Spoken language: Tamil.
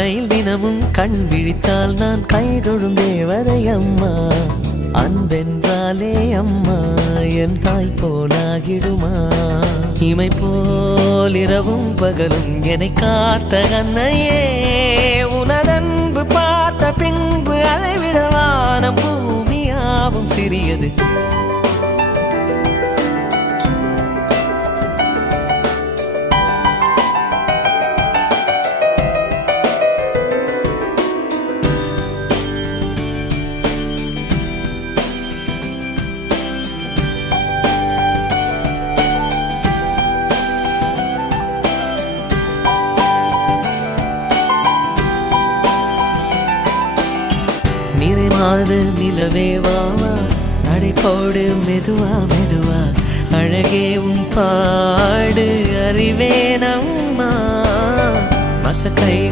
காலையில் தினமும் கண் விழித்தால் நான் கைதொழும் தேவதை அம்மா. அன்பென்றாலே அம்மா என் தாய் போலாகிடுமா? இமை போல் இரவும் பகலும் என்னை காத்த அன்னையே, உனதன்பு பார்த்த பின்பு அதை விடவானம் பூமியாவும் சிறியது. நிறைமாத நிலவே வாவா, நடைபோடு மெதுவா மெதுவா, அழகே உன் பாடு அறிவேனம்மா. மசக்கை